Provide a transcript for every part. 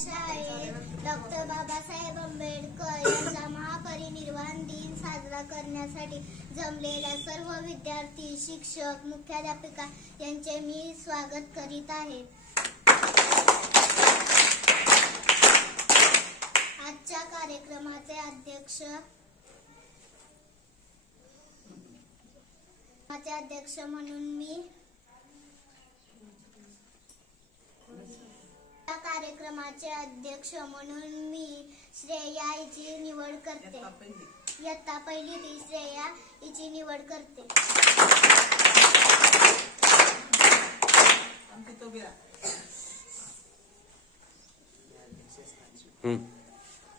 शाळेत डॉक्टर बाबासाहेब आंबेडकर यांचा महापरिनिर्वाण दिन साजरा करण्यासाठी जमलेल्या सर्व विद्यार्थी, शिक्षक, मुख्याध्यापिका यांचे मी स्वागत करीत आहे। आजच्या कार्यक्रमाचे अध्यक्ष म्हणून मी श्रेया हिची निवड करते। इयत्ता पहिली श्रेया हिची निवड करते।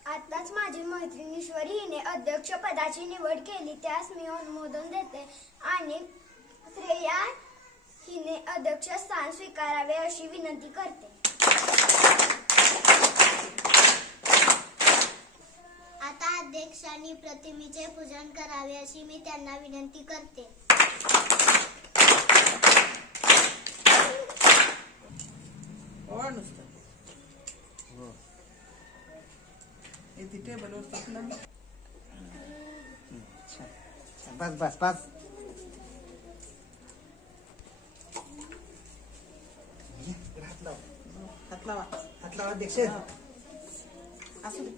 आताच माझी मैत्रीण ईश्वरी हिने अध्यक्ष पदाची निवड केली, त्यास मी अनुमोदन देते आणि श्रेया हिने अध्यक्ष स्थान स्वीकारावे अशी विनंती करते। आता अध्यक्षांनी प्रतिमेचे पूजन करावे अशी मी त्यांना विनंती करते। बस हात लावा अध्यक्ष असू दे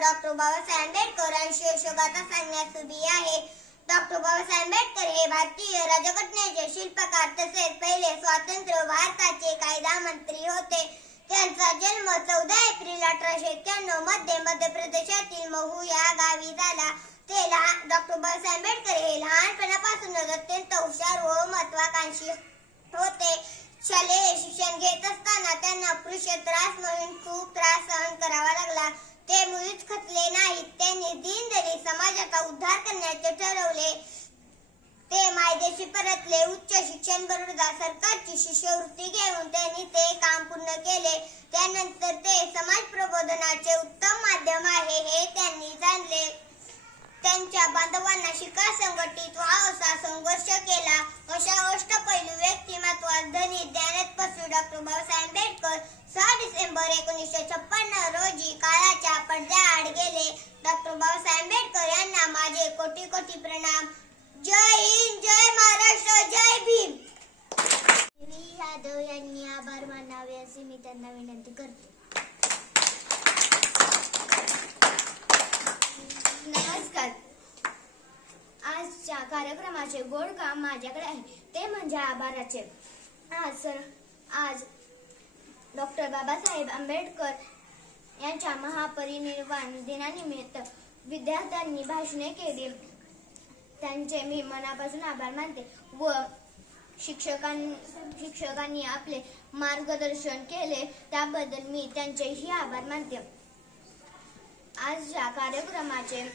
डॉक्टर बाबासाहेब आंबेडकर यांची यशोगाथा सांगण्यास उभी आहे। डॉक्टर बाबासाहेब आंबेडकर हे भारतीय राज्यघटनेचे शिल्पकार तसेच पहिले स्वतंत्र भारताचे कायदा मंत्री होते। त्यांचा जन्म 14 एप्रिल 1891 मध्ये मध्य प्रदेशातील महू या गावी झाला। डॉक्टर बाबासाहेब आंबेडकर हे लहानपणापासूनच अत्यंत हुशार व महत्वाकांक्षी होते। शालेय शिक्षण घेत असताना त्यांना पुरुष त्रास म्हणून खूप त्रास सहन करावा लागला। ते मुळीच खचले नाहीत। त्यांनी दीनदलित समाजाचा उद्धार करण्याचे ठरवले। ते मायदेशी परतले। उच्च शिक्षण बरोबर सरकारची शिष्यवृत्ती घेऊन त्यांनी ते काम पूर्ण केले। त्यानंतर ते समाज प्रबोधनाचे उत्तम माध्यम आहे हे त्यांनी जाणले। त्यांच्या बांधवांना शिकार संघटित व्हावसा संघर्ष केला। अशा अष्टपैलू व्यक्तिमत्वास धनी ज्ञानतपस्वी डॉक्टर बाबासाहेब आंबेडकर 6 डिसेंबर 1956 रोजी काळाच्या पडद्याआड गेले। डॉक्टर बाबासाहेब आंबेडकर यांना माझे कोटी कोटी प्रणाम। जय हिंद, जय महाराष्ट्र, जय भीम। यादव यांनी आभार मानावे अशी मी त्यांना विनंती करते। नमस्कार। आजच्या कार्यक्रमाचे गोड काम माझ्याकडे आहे, ते म्हणजे आभाराचे। आज डॉक्टर बाबासाहेब आंबेडकर यांच्या महापरिनिर्वाण दिनानिमित्त विद्यार्थ्यांनी भाषणे केली, त्यांचे मी मनापासून आभार मानते व शिक्षकांनी आपले मार्गदर्शन केले त्याबद्दल मी त्यांचेही आभार मानते। आजच्या कार्यक्रमाचे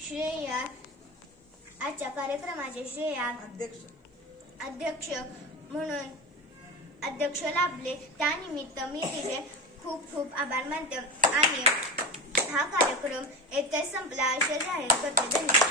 श्रेय अध्यक्ष लाभले, त्यानिमित्त मी तिचे खूप खूप आभार मानते आणि हा कार्यक्रम येथे संपला असे जाहीर करते। धन्यवाद।